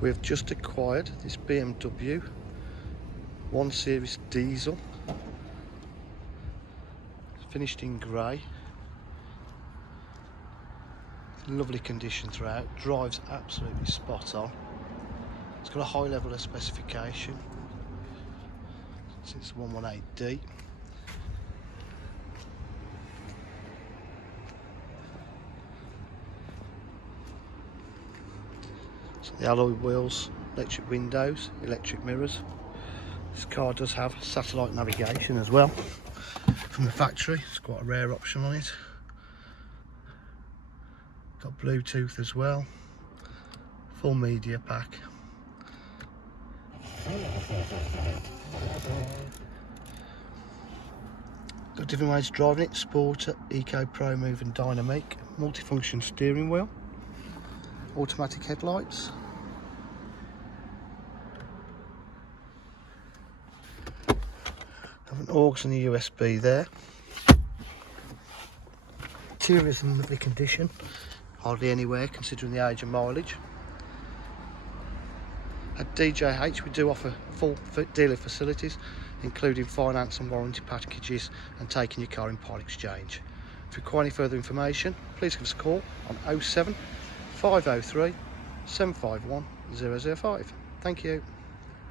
We've just acquired this BMW 1 Series diesel. It's finished in grey. Lovely condition throughout, drives absolutely spot on. It's got a high level of specification since 118D. So the alloy wheels, electric windows, electric mirrors. This car does have satellite navigation as well from the factory. It's quite a rare option on it. Got Bluetooth as well. Full media pack. Got different ways of driving it: Sport, Eco, Pro, Move and Dynamic. Multifunction steering wheel. Automatic headlights. Have an aux and a USB there. Interior is in lovely condition. Hardly anywhere considering the age and mileage. At DJH we do offer full dealer facilities, including finance and warranty packages and taking your car in part exchange. If you require any further information, please give us a call on 07 503 751 005. Thank you.